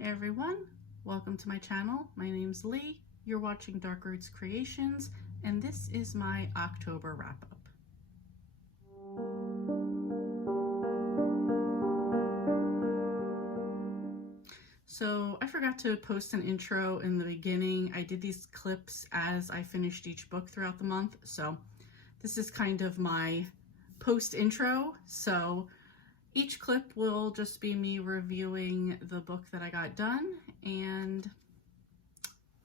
Hey everyone, welcome to my channel. My name's Lee. You're watching Dark Roots Creations, and this is my October wrap-up. So I forgot to post an intro in the beginning. I did these clips as I finished each book throughout the month, so this is kind of my post intro. So each clip will just be me reviewing the book that I got done, and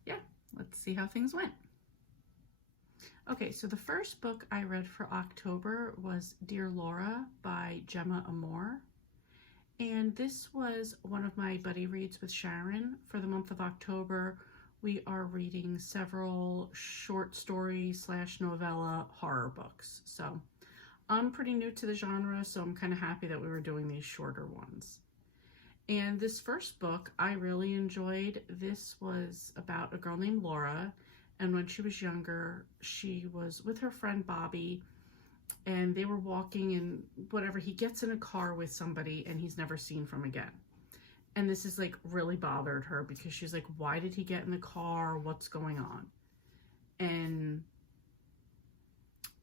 yeah, let's see how things went. Okay, so the first book I read for October was Dear Laura by Gemma Amor. And this was one of my buddy reads with Sharon. For the month of October, we are reading several short story / novella horror books. So I'm pretty new to the genre, so I'm kind of happy that we were doing these shorter ones. And this first book I really enjoyed. This was about a girl named Laura, and when she was younger, she was with her friend Bobby, and they were walking, and whatever, he gets in a car with somebody and he's never seen from again. And this is like really bothered her because she's like, why did he get in the car? What's going on? And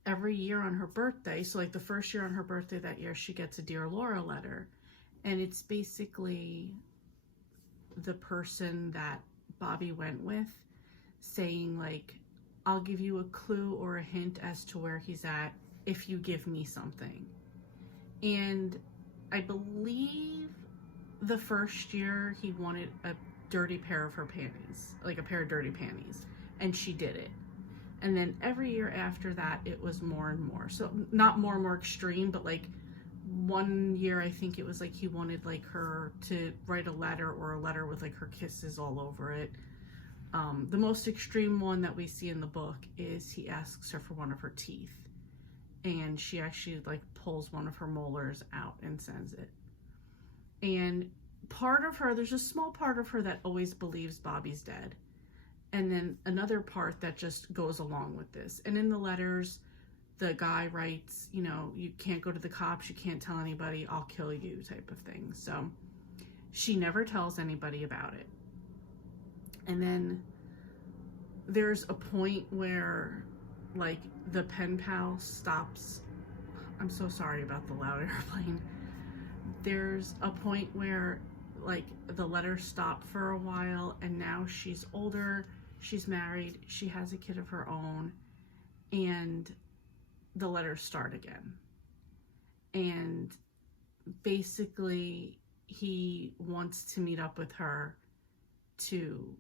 every year on her birthday, so like the first year on her birthday that year, she gets a Dear Laura letter. And it's basically the person that Bobby went with saying like, I'll give you a clue or a hint as to where he's at if you give me something. And I believe the first year he wanted a dirty pair of her panties, like a pair of dirty panties, and she did it. And then every year after that, it was more and more. So not more and more extreme, but like one year I think it was like he wanted like her to write a letter, or a letter with like her kisses all over it. The most extreme one that we see in the book is he asks her for one of her teeth, and she actually like pulls one of her molars out and sends it. And part of her, there's a small part of her that always believes Bobby's dead, and then another part that just goes along with this. And in the letters, the guy writes, you know, you can't go to the cops, you can't tell anybody, I'll kill you type of thing. So she never tells anybody about it. And then there's a point where like the pen pal stops. I'm so sorry about the loud airplane. There's a point where like the letters stop for a while, and now she's older, she's married, she has a kid of her own, and the letters start again. And basically he wants to meet up with her to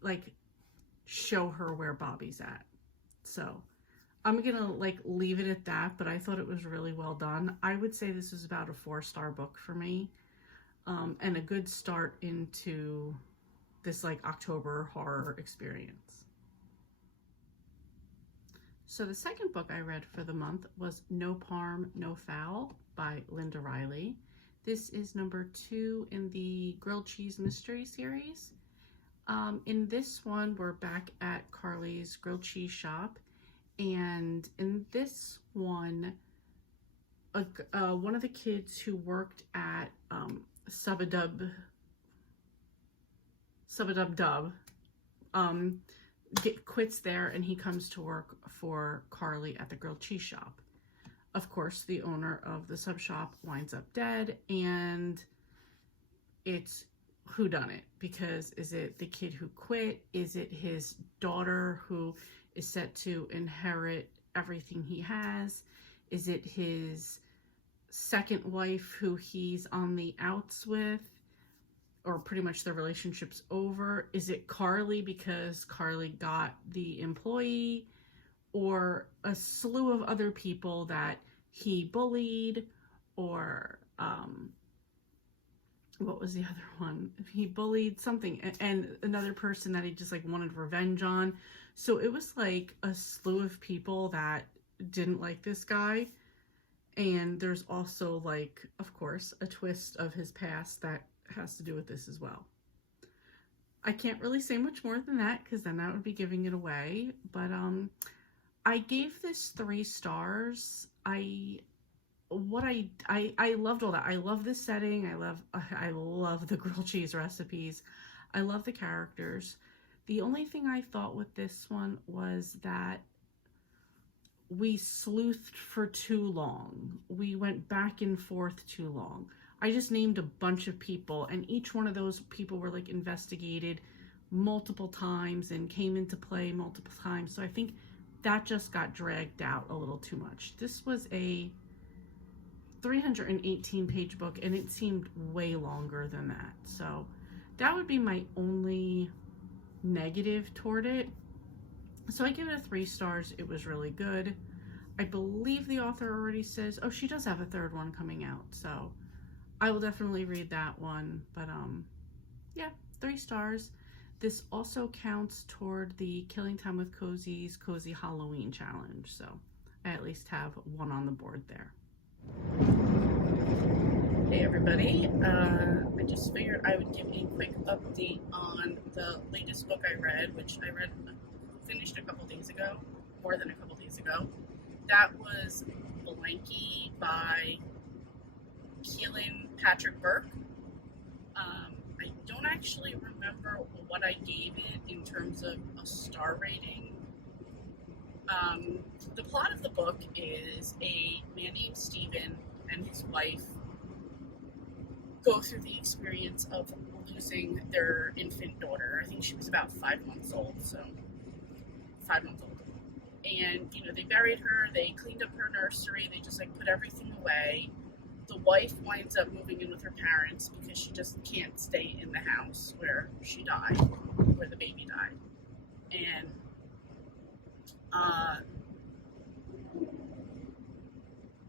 like show her where Bobby's at. So I'm gonna like leave it at that, but I thought it was really well done. I would say this is about a 4-star book for me, and a good start into this like October horror experience. So the second book I read for the month was No Parm No Foul by Linda Riley. This is number 2 in the grilled cheese mystery series. In this one, we're back at Carly's grilled cheese shop, and in this one, one of the kids who worked at Sub-a-Dub quits there, and he comes to work for Carly at the grilled cheese shop. Of course, the owner of the sub shop winds up dead, and it's whodunit, because is it the kid who quit? Is it his daughter who is set to inherit everything he has? Is it his second wife who he's on the outs with, or pretty much the relationship's over? Is it Carly because Carly got the employee, or a slew of other people that he bullied, or what was the other one? He bullied something, and another person that he just like wanted revenge on. So it was like a slew of people that didn't like this guy. And there's also like, of course, a twist of his past that has to do with this as well. I can't really say much more than that, because then that would be giving it away. But I gave this 3 stars. I what I loved all that. I love the setting. I love the grilled cheese recipes. I love the characters. The only thing I thought with this one was that we sleuthed for too long. We went back and forth too long. I just named a bunch of people, and each one of those people were like investigated multiple times and came into play multiple times. So I think that just got dragged out a little too much. This was a 318-page book, and it seemed way longer than that. So that would be my only negative toward it. So I give it a 3 stars. It was really good. I believe the author already says, oh, she does have a third one coming out. So I will definitely read that one. But yeah, 3 stars. This also counts toward the Killing Time with Cozy's Cozy Halloween Challenge. So I at least have 1 on the board there. Hey everybody, I just figured I would give a quick update on the latest book I read, which I finished a couple days ago, more than a couple days ago. That was Blanky by Keelan Patrick Burke. I don't actually remember what I gave it in terms of a star rating. The plot of the book is a man named Stephen and his wife go through the experience of losing their infant daughter. I think she was about 5 months old, so 5 months old. And, you know, they buried her, they cleaned up her nursery, they just, like, put everything away. The wife winds up moving in with her parents because she just can't stay in the house where she died, where the baby died. And,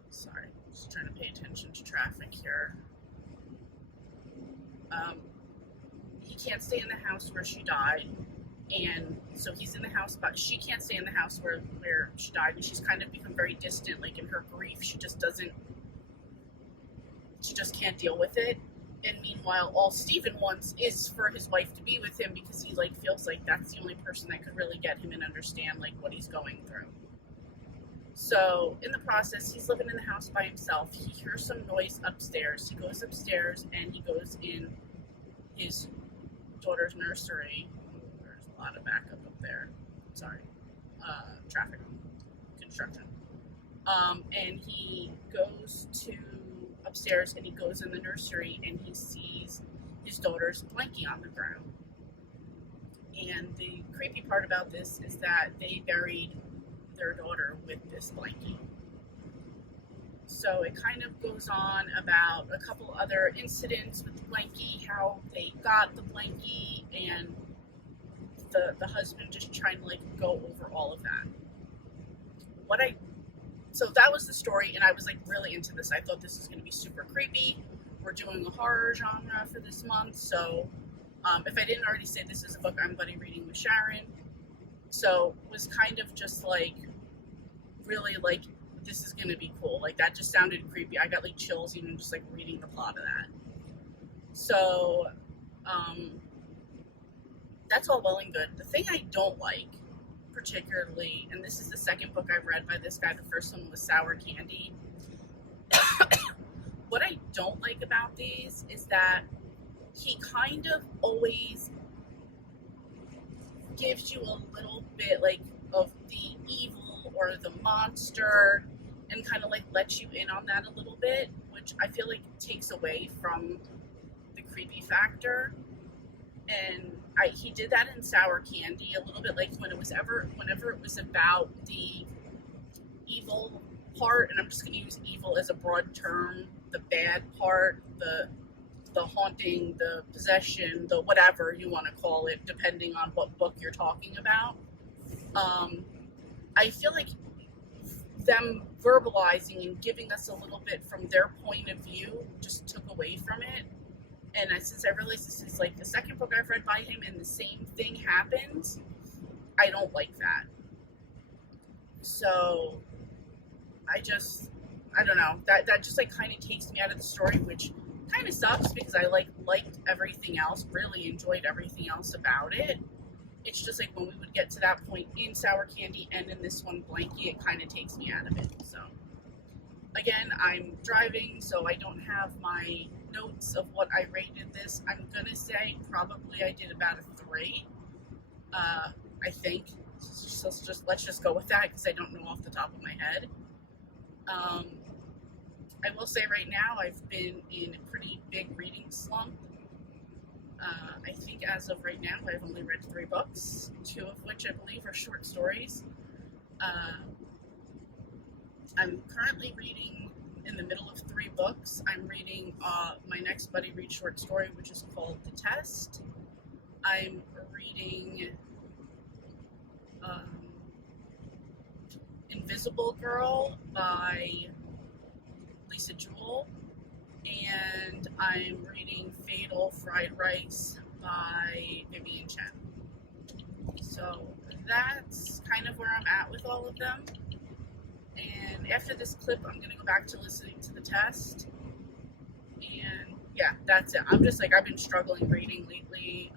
sorry, just trying to pay attention to traffic here. He can't stay in the house where she died, and so he's in the house, but she can't stay in the house where she died, and she's kind of become very distant. Like, in her grief, she just can't deal with it. And meanwhile, all Stephen wants is for his wife to be with him, because he, like, feels like that's the only person that could really get him and understand, like, what he's going through. So in the process, he's living in the house by himself. He hears some noise upstairs. He goes upstairs and he goes in his daughter's nursery. There's a lot of backup up there. Sorry. Traffic. Construction. And he goes upstairs and he goes in the nursery and he sees his daughter's blankie on the ground. And the creepy part about this is that they buried their daughter with this blankie. So it kind of goes on about a couple other incidents with the blankie, how they got the blankie, and the husband just trying to, like, go over all of that. So that was the story, and I was, like, really into this. I thought this was going to be super creepy. We're doing a horror genre for this month, so if I didn't already say, this is a book I'm buddy reading with Sharon. So it was kind of just, like, really, like, this is going to be cool. Like, that just sounded creepy. I got, like, chills even just, like, reading the plot of that. So, that's all well and good. The thing I don't like, particularly, and this is the second book I've read by this guy, the first one was Sour Candy. What I don't like about these is that he kind of always gives you a little bit, like, of the evil or the monster, and kind of, like, lets you in on that a little bit, which I feel like takes away from the creepy factor. And he did that in Sour Candy a little bit, like, whenever it was about the evil part, and I'm just going to use evil as a broad term, the bad part, the haunting, the possession, the whatever you want to call it, depending on what book you're talking about. I feel like them verbalizing and giving us a little bit from their point of view just took away from it. And since I realized this is, like, the second book I've read by him and the same thing happens, I don't like that. So I don't know, that just, like, kind of takes me out of the story, which kind of sucks, because I, like, liked everything else, really enjoyed everything else about it. It's just, like, when we would get to that point in Sour Candy and in this one, Blanky, it kind of takes me out of it. So Again, I'm driving, so I don't have my notes of what I rated this. I'm gonna say probably I did about a 3. I think. So let's just go with that because I don't know off the top of my head. I will say right now I've been in a pretty big reading slump. I think as of right now I've only read 3 books, 2 of which I believe are short stories. I'm currently reading in the middle of 3 books. I'm reading my next Buddy Read short story, which is called The Test. I'm reading Invisible Girl by Lisa Jewell, and I'm reading Fatal Fried Rice by Vivian Chen. So that's kind of where I'm at with all of them. And after this clip, I'm going to go back to listening to The Test. And yeah, that's it. I'm just like, I've been struggling reading lately.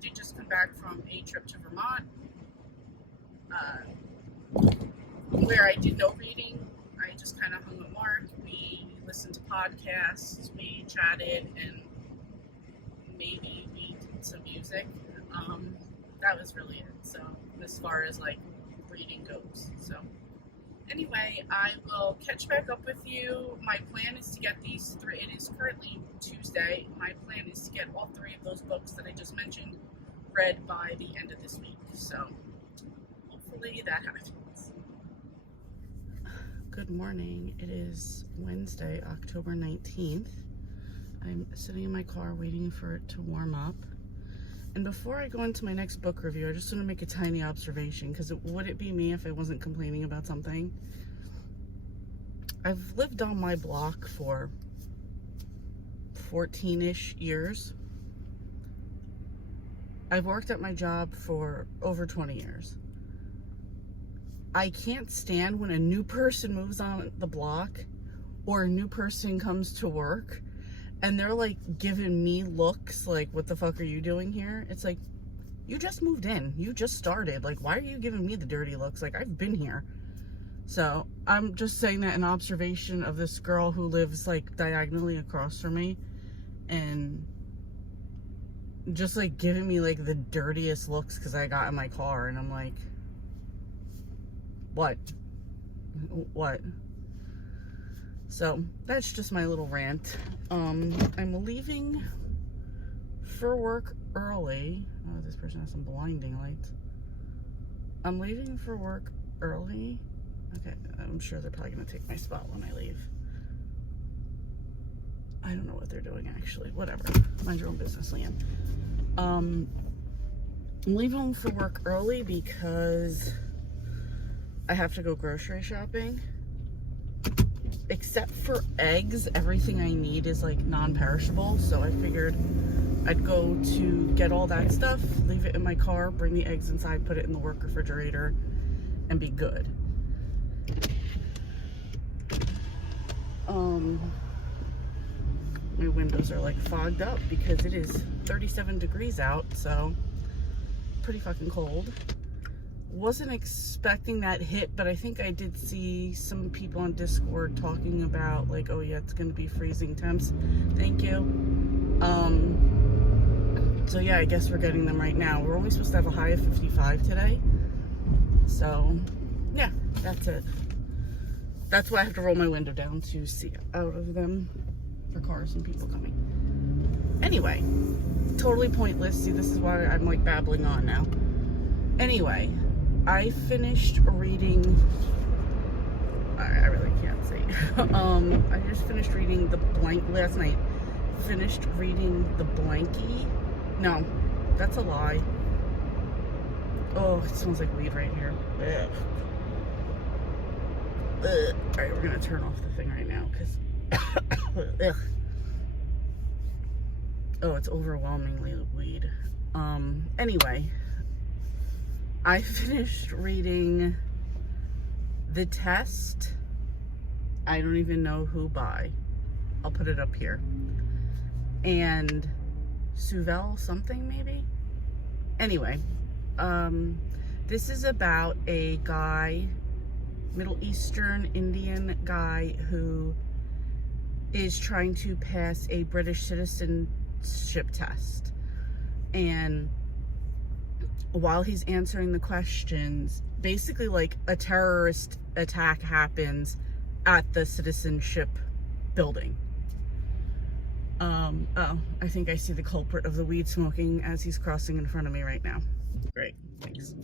Did just come back from a trip to Vermont, where I did no reading. I just kind of hung with Mark. We listened to podcasts, we chatted, and maybe we did some music. That was really it. So as far as like reading goes. So anyway, I will catch back up with you. My plan is to get these 3. It is currently Tuesday. My plan is to get all 3 of those books that I just mentioned read by the end of this week. So hopefully that happens. Good morning. It is Wednesday, October 19th. I'm sitting in my car waiting for it to warm up. And before I go into my next book review, I just want to make a tiny observation, because would it be me if I wasn't complaining about something? I've lived on my block for 14-ish years. I've worked at my job for over 20 years. I can't stand when a new person moves on the block or a new person comes to work and they're like giving me looks like, what the fuck are you doing here? It's like, you just moved in. You just started. Like, why are you giving me the dirty looks? Like, I've been here. So I'm just saying that in observation of this girl who lives like diagonally across from me and just like giving me like the dirtiest looks because I got in my car, and I'm like, what? So that's just my little rant. I'm leaving for work early. Oh, this person has some blinding lights. I'm leaving for work early. Okay, I'm sure they're probably gonna take my spot when I leave. I don't know what they're doing actually. Whatever. Mind your own business, Liam. I'm leaving for work early because I have to go grocery shopping. Except for eggs, everything I need is like non-perishable, so I figured I'd go to get all that stuff, leave it in my car, bring the eggs inside, put it in the work refrigerator, and be good. My windows are like fogged up because it is 37 degrees out, so pretty fucking cold. Wasn't expecting that hit, but I think I did see some people on Discord talking about like, oh yeah, it's gonna be freezing temps. Thank you. So yeah, I guess we're getting them right now. We're only supposed to have a high of 55 today. So yeah, that's it. That's why I have to roll my window down to see out of them for cars and people coming. Anyway, totally pointless. See, this is why I'm like babbling on now. Anyway, I finished reading, I really can't say. I just finished reading last night. Finished reading The Blankie. No, that's a lie. Oh, it smells like weed right here. Ugh. Ugh. All right, we're gonna turn off the thing right now because ugh. Oh, it's overwhelmingly weed. Anyway, I finished reading The Test. I don't even know who by. I'll put it up here. And Suvel something maybe? Anyway, this is about a guy Middle Eastern Indian guy who is trying to pass a British citizenship test. And while he's answering the questions, basically like a terrorist attack happens at the citizenship building. Oh, I think I see the culprit of the weed smoking as he's crossing in front of me right now. Great, thanks.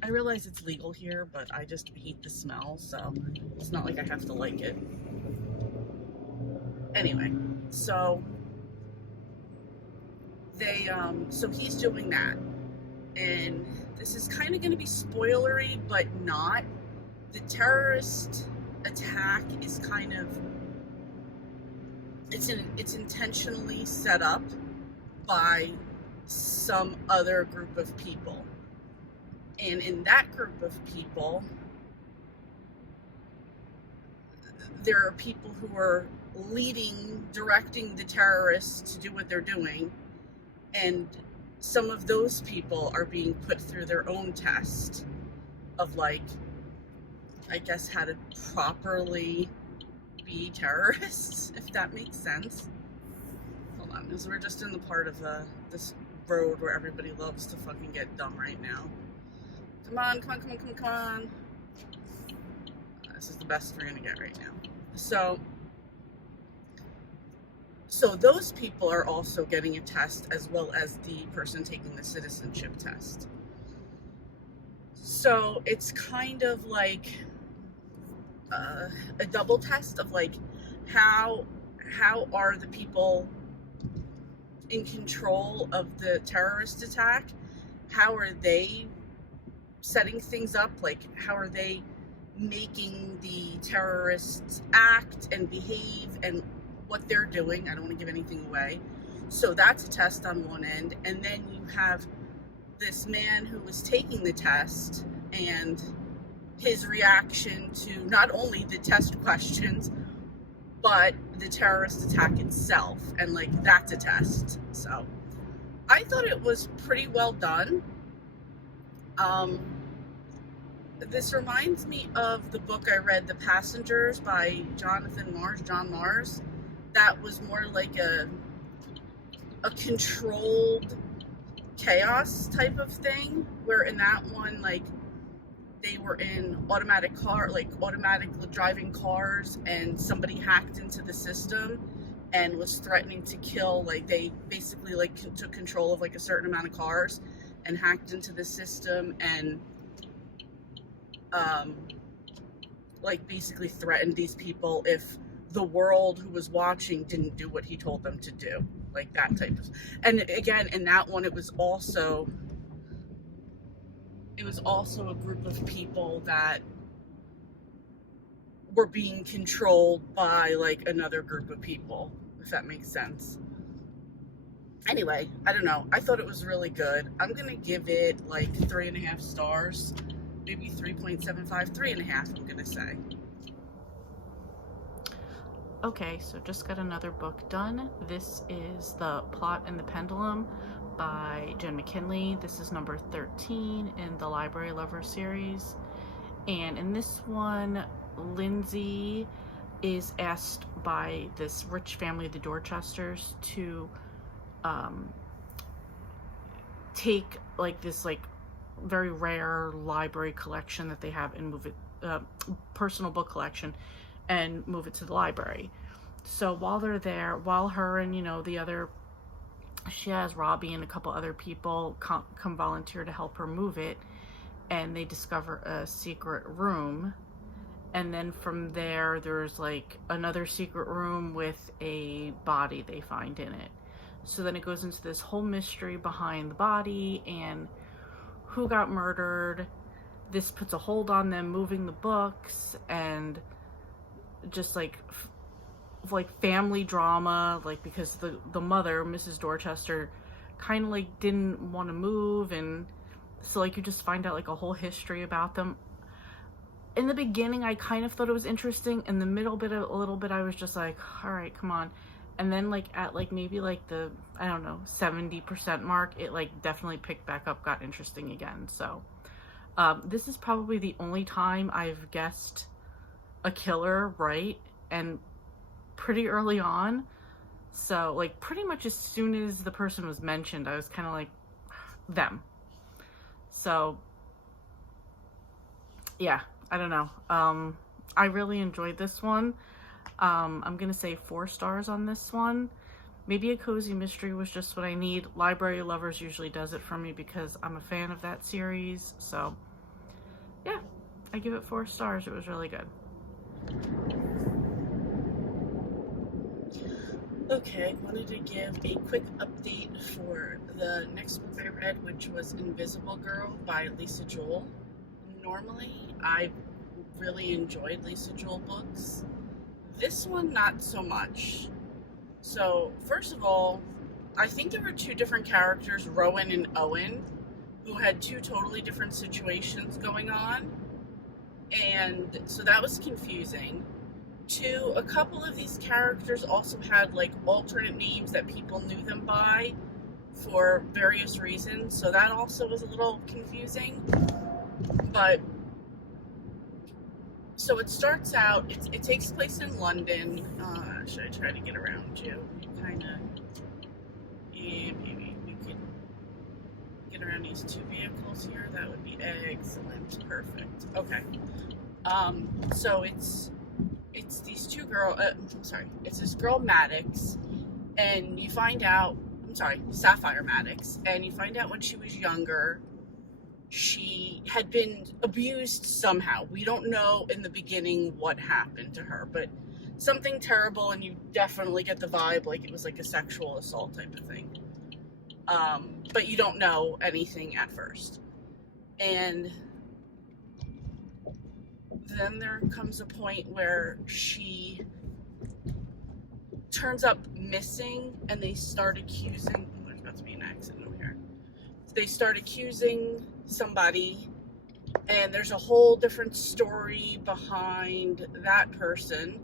I realize it's legal here, but I just hate the smell, so it's not like I have to like it. Anyway, so so he's doing that, and this is kind of going to be spoilery, but not. The terrorist attack is kind of, it's intentionally set up by some other group of people. And in that group of people, there are people who are directing the terrorists to do what they're doing. And some of those people are being put through their own test of, like, I guess, how to properly be terrorists, if that makes sense. Hold on, because we're just in the part of this road where everybody loves to fucking get dumb right now. Come on, come on, come on, come on, come on. This is the best we're gonna get right now. So those people are also getting a test, as well as the person taking the citizenship test. So it's kind of like a double test of, like, how are the people in control of the terrorist attack? How are they setting things up? Like, how are they making the terrorists act and behave and what they're doing? I don't want to give anything away. So that's a test on one end. And then you have this man who was taking the test and his reaction to not only the test questions, but the terrorist attack itself. And, like, that's a test. So I thought it was pretty well done. This reminds me of the book I read, The Passengers by John Mars. That was more like a controlled chaos type of thing, where in that one, like, they were in automatic driving cars, and somebody hacked into the system and was threatening to kill, like, they basically, like, took control of, like, a certain amount of cars and hacked into the system and like, basically threatened these people if the world who was watching didn't do what he told them to do, like that type of. And again, in that one, it was also a group of people that were being controlled by, like, another group of people, if that makes sense. Anyway, I don't know. I thought it was really good. I'm gonna give it like 3.5 stars. Maybe 3.75, 3.5, I'm gonna say. Okay, so just got another book done. This is The Plot and the Pendulum by Jen McKinley. This is number 13 in the Library Lover series. And in this one, Lindsay is asked by this rich family, the Dorchesters, to take, like, this, like, very rare library collection that they have and move it, personal book collection, and move it to the library. So while they're there, while her and, you know, she has Robbie and a couple other people come volunteer to help her move it, and they discover a secret room. And then from there, there's, like, another secret room with a body they find in it. So then it goes into this whole mystery behind the body and who got murdered. This puts a hold on them moving the books, and just like family drama, like, because the mother, Mrs. Dorchester, kind of, like, didn't want to move, and so, like, you just find out, like, a whole history about them. In the beginning, I kind of thought it was interesting. In the middle bit, a little bit, I was just like, all right, come on. And then, like, at, like, maybe, like, the, I don't know, 70% mark, it, like, definitely picked back up, got interesting again. So This is probably the only time I've guessed a killer right, and pretty early on. So, like, pretty much as soon as the person was mentioned, I was kind of like, them. So, yeah, I don't know. I really enjoyed this one. I'm going to say 4 stars on this one. Maybe a cozy mystery was just what I need. Library Lovers usually does it for me because I'm a fan of that series. So, yeah, I give it 4 stars. It was really good. Okay, I wanted to give a quick update for the next book I read, which was Invisible Girl by Lisa Joel. Normally, I really enjoyed Lisa Joel books. This one, not so much. So, first of all, I think there were 2 different characters, Rowan and Owen, who had 2 totally different situations going on. And so that was confusing. 2, a couple of these characters also had like alternate names that people knew them by for various reasons. So that also was a little confusing. But so it starts out, it takes place in London. Should I try to get around you? Kind of, yeah, maybe we could get around these 2 vehicles here. That would be excellent. Perfect. Okay. So it's these 2 girls, it's this girl Maddox, and you find out, Sapphire Maddox, and you find out when she was younger, she had been abused somehow. We don't know in the beginning what happened to her, but something terrible, and you definitely get the vibe like it was like a sexual assault type of thing. But you don't know anything at first. And then there comes a point where she turns up missing, and they start accusing, there's about to be an accident over here. They start accusing somebody, and there's a whole different story behind that person.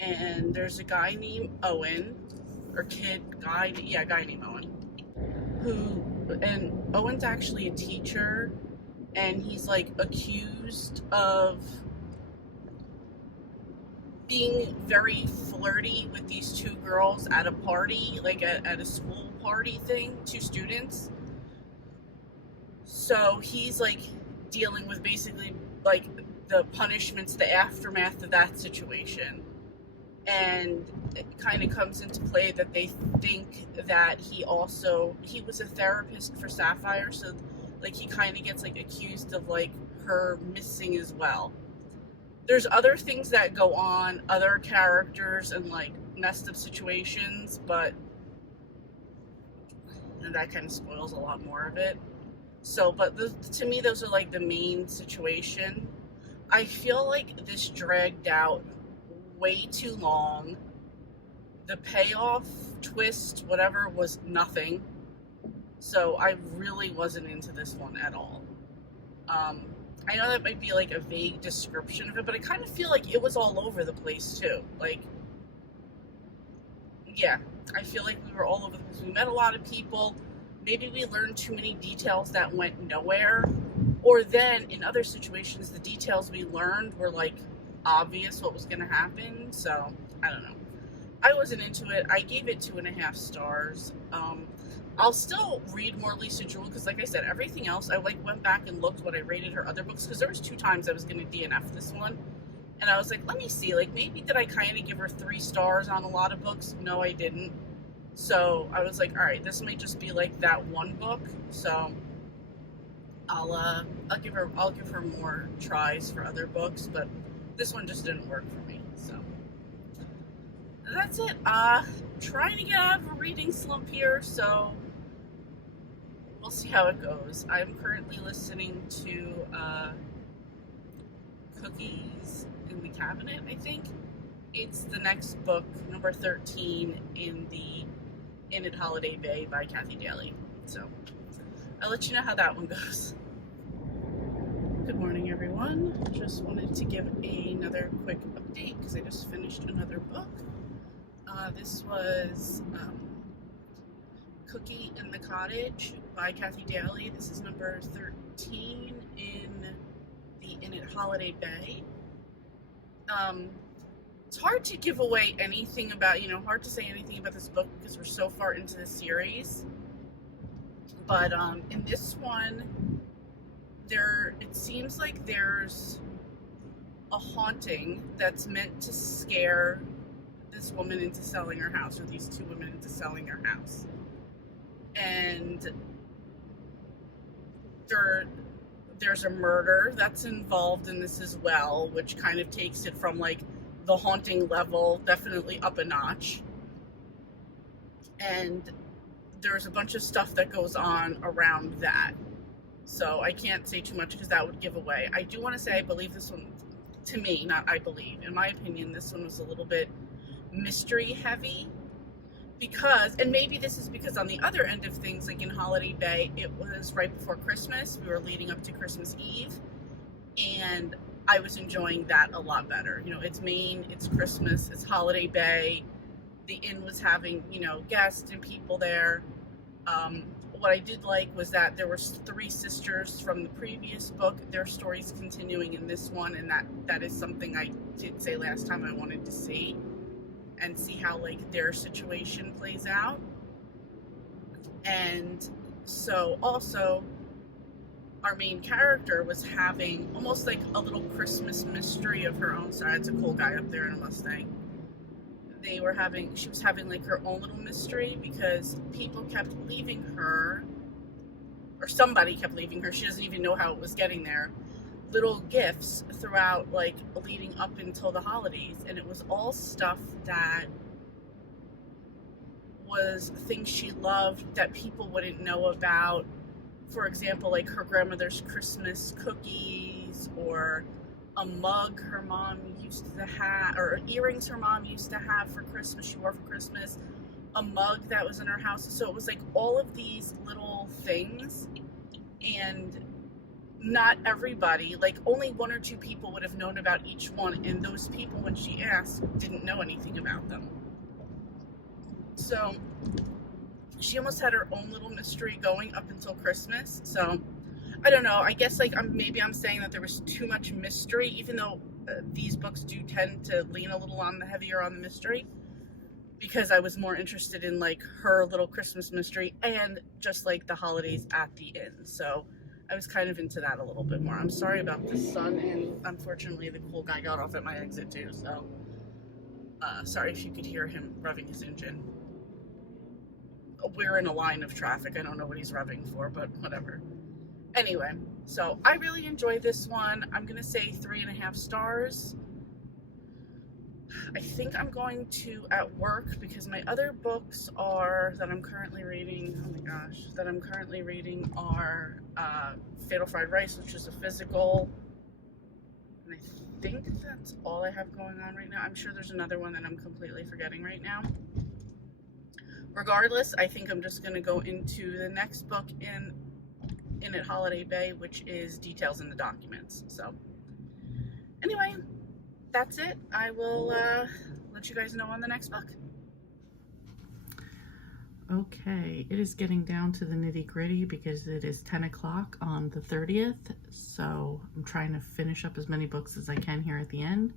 And there's a guy named Owen, guy named Owen, and Owen's actually a teacher, and he's like accused of being very flirty with these 2 girls at a party, like at a school party thing, 2 students. So he's like dealing with basically like the punishments, the aftermath of that situation. And it kind of comes into play that they think that he was a therapist for Sapphire, so like he kind of gets like accused of like her missing as well. There's other things that go on, other characters and like messed up situations, but that kind of spoils a lot more of it. So, but to me, those are like the main situation. I feel like this dragged out way too long. The payoff, twist, whatever, was nothing. So I really wasn't into this one at all. I know that might be like a vague description of it, but I kind of feel like it was all over the place too. Like, yeah, I feel like we were all over the place. We met a lot of people. Maybe we learned too many details that went nowhere. Or then in other situations, the details we learned were like obvious what was going to happen. So I don't know. I wasn't into it. I gave it 2.5 stars. I'll still read more Lisa Joel because, like I said, everything else, I like went back and looked what I rated her other books, because there was 2 times I was going to DNF this one, and I was like, let me see, like maybe did I kind of give her 3 stars on a lot of books? No, I didn't. So I was like, all right, this might just be like that one book. So I'll give her more tries for other books, but this one just didn't work for me. So that's it. Trying to get out of a reading slump here, so we'll see how it goes. I'm currently listening to Cookies in the Cabinet, I think. It's the next book, number 13 in the Inn at Holiday Bay by Kathy Daly. So I'll let you know how that one goes. Good morning, everyone. Just wanted to give another quick update because I just finished another book. This was Cookie in the Cottage by Kathy Daly. This is number 13 in the Inn at Holiday Bay. It's hard to give away anything about, hard to say anything about this book because we're so far into the series. But in this one, it seems like there's a haunting that's meant to scare this woman into selling her house, or these two women into selling their house. And there's a murder that's involved in this as well, which kind of takes it from like the haunting level definitely up a notch. And there's a bunch of stuff that goes on around that. So I can't say too much because that would give away. I do want to say I believe this one, to me, not I believe, in my opinion, this one was a little bit mystery heavy. Because, and maybe this is because on the other end of things, like in Holiday Bay, it was right before Christmas. We were leading up to Christmas Eve. And I was enjoying that a lot better. It's Maine, it's Christmas, it's Holiday Bay. The inn was having, guests and people there. What I did like was that there were 3 sisters from the previous book. Their stories continuing in this one, and that is something I did say last time I wanted to see, and see how like their situation plays out. And so also our main character was having almost like a little Christmas mystery of her own. Sorry, it's a cool guy up there in a Mustang. She was having like her own little mystery because people kept leaving her, or somebody kept leaving her. She doesn't even know how it was getting there. Little gifts throughout, like leading up until the holidays, and it was all stuff that was things she loved that people wouldn't know about. For example, like her grandmother's Christmas cookies, or a mug her mom used to have, or earrings her mom used to have for Christmas, she wore for Christmas, a mug that was in her house. So it was like all of these little things, and not everybody, like only 1 or 2 people would have known about each one, and those people, when she asked, didn't know anything about them. So she almost had her own little mystery going up until Christmas. So I don't know, I guess like maybe I'm saying that there was too much mystery, even though these books do tend to lean a little heavier on the mystery, because I was more interested in like her little Christmas mystery and just like the holidays at the inn. So I was kind of into that a little bit more. I'm sorry about the sun, and unfortunately the cool guy got off at my exit too, so sorry if you could hear him revving his engine. We're in a line of traffic. I don't know what he's revving for, but whatever. Anyway, so I really enjoyed this one. I'm gonna say 3.5 stars. I think I'm going to at work, because my other books that I'm currently reading, are Fatal Fried Rice, which is a physical, and I think that's all I have going on right now. I'm sure there's another one that I'm completely forgetting right now. Regardless, I think I'm just going to go into the next book in at Holiday Bay, which is Details in the Documents. So anyway, that's it. I will let you guys know on the next book. Okay, it is getting down to the nitty-gritty because it is 10 o'clock on the 30th, so I'm trying to finish up as many books as I can here at the end.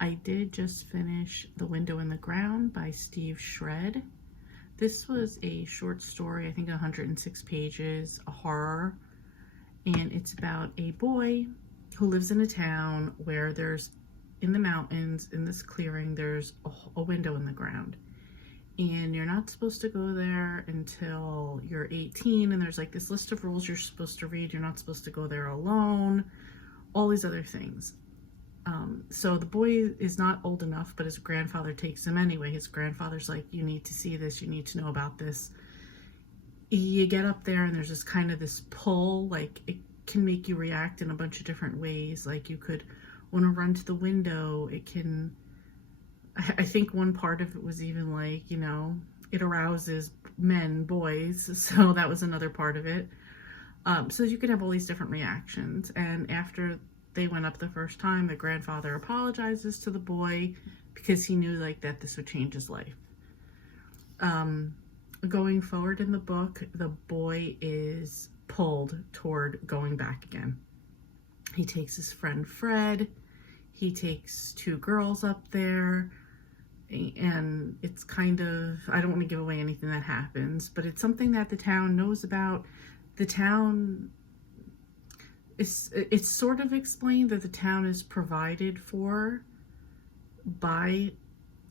I did just finish The Window in the Ground by Steve Shred. This was a short story, I think 106 pages, a horror, and it's about a boy who lives in a town where there's, in the mountains, in this clearing, there's a window in the ground. And you're not supposed to go there until you're 18, and there's like this list of rules you're supposed to read. You're not supposed to go there alone, all these other things. So the boy is not old enough, but his grandfather takes him anyway. His grandfather's like, you need to see this, you need to know about this. You get up there and there's this kind of this pull, like it can make you react in a bunch of different ways. Like you could want to run to the window. It can, I think one part of it was even like, it arouses boys. So that was another part of it. So you could have all these different reactions. And after they went up the first time, the grandfather apologizes to the boy because he knew like that this would change his life. going forward in the book, the boy is pulled toward going back again. He takes his friend Fred, he takes 2 girls up there, and it's kind of, I don't want to give away anything that happens, but it's something that the town knows about. The town, it's sort of explained that the town is provided for by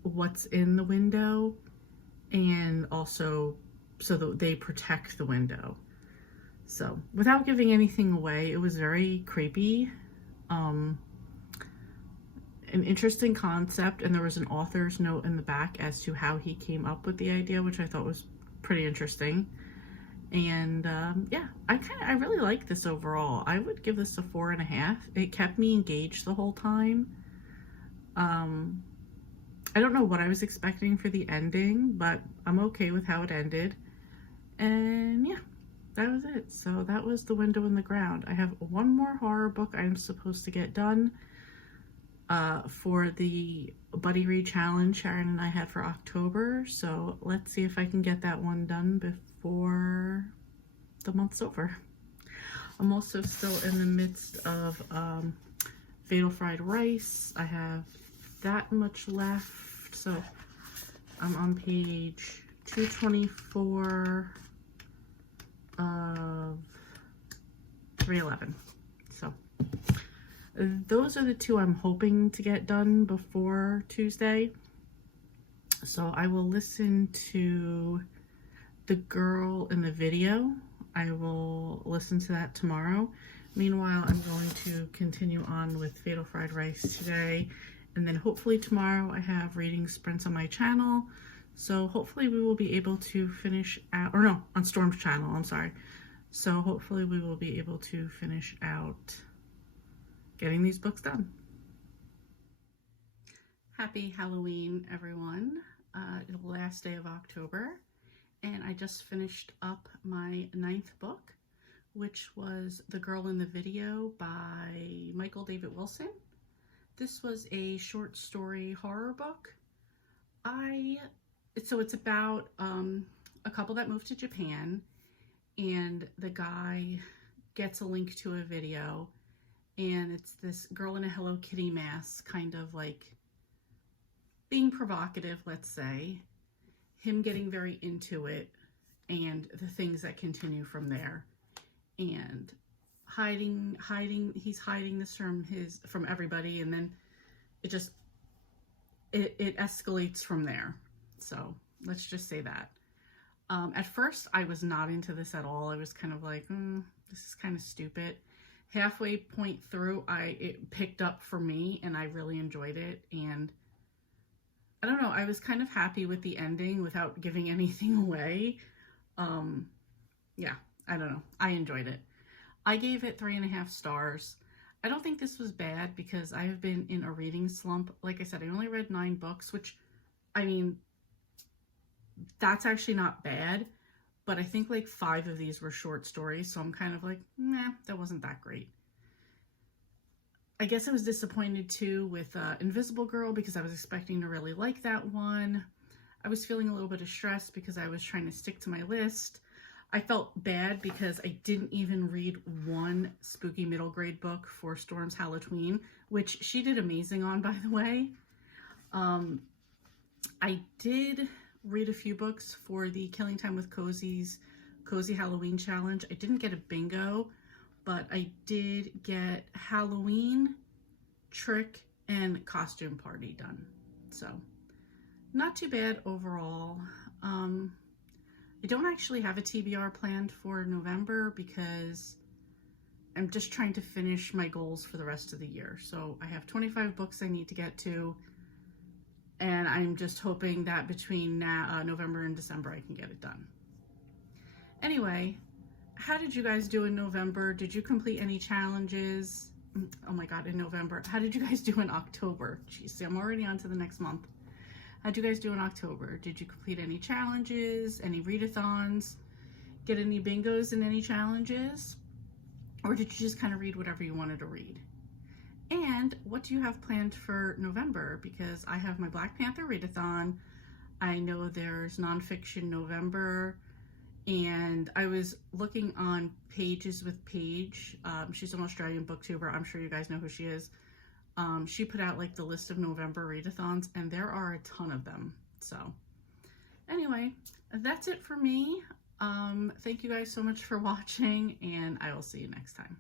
what's in the window, and also so that they protect the window. So without giving anything away, it was very creepy, an interesting concept, and there was an author's note in the back as to how he came up with the idea, which I thought was pretty interesting. And yeah, I really like this overall. I would give this a 4.5. It kept me engaged the whole time. I don't know what I was expecting for the ending, but I'm okay with how it ended. And yeah, that was it. So that was The Window in the Ground. I have one more horror book I'm supposed to get done for the Buddy Read Challenge Sharon and I had for October. So let's see if I can get that one done before the month's over. I'm also still in the midst of Fatal Fried Rice. I have that much left, so I'm on page 224 of 311. So those are the 2 I'm hoping to get done before Tuesday. So I will listen to The Girl in the Video. I will listen to that tomorrow. Meanwhile, I'm going to continue on with Fatal Fried Rice today. And then hopefully tomorrow I have reading sprints on my channel. So hopefully we will be able to finish out, or no, on Storm's channel, I'm sorry. So hopefully we will be able to finish out getting these books done. Happy Halloween, everyone. The last day of October. And I just finished up my 9th book, which was The Girl in the Video by Michael David Wilson. This was a short story horror book. So it's about a couple that moved to Japan, and the guy gets a link to a video, and it's this girl in a Hello Kitty mask, kind of like being provocative, let's say, him getting very into it, and the things that continue from there, and he's hiding this from everybody, and then it escalates from there. So let's just say that. At first I was not into this at all. I was kind of like, this is kind of stupid. Halfway point through, it picked up for me, and I really enjoyed it. And I don't know, I was kind of happy with the ending without giving anything away. Yeah, I don't know. I enjoyed it. I gave it 3.5 stars. I don't think this was bad because I have been in a reading slump. Like I said, I only read 9 books, which, I mean, that's actually not bad, but I think like 5 of these were short stories, so I'm kind of like, nah, that wasn't that great. I guess I was disappointed too with Invisible Girl because I was expecting to really like that one. I was feeling a little bit of stress because I was trying to stick to my list. I felt bad because I didn't even read one spooky middle grade book for Storm's Halloween, which she did amazing on, by the way. I did read a few books for the Killing Time with Cozy's Cozy Halloween Challenge. I didn't get a bingo, but I did get Halloween, Trick, and Costume Party done. So, not too bad overall. I don't actually have a TBR planned for November because I'm just trying to finish my goals for the rest of the year. So I have 25 books I need to get to, and I'm just hoping that between now, November and December I can get it done. Anyway, how did you guys do in November? Did you complete any challenges? Oh my God, in November. How did you guys do in October? Jeez, I'm already on to the next month. How'd you guys do in October? Did you complete any challenges, any readathons, get any bingos in any challenges? Or did you just kind of read whatever you wanted to read? And what do you have planned for November? Because I have my Black Panther readathon. I know there's Nonfiction November, and I was looking on Pages with Paige. She's an Australian booktuber. I'm sure you guys know who she is. She put out like the list of November readathons, and there are a ton of them. So anyway, that's it for me. Thank you guys so much for watching, and I will see you next time.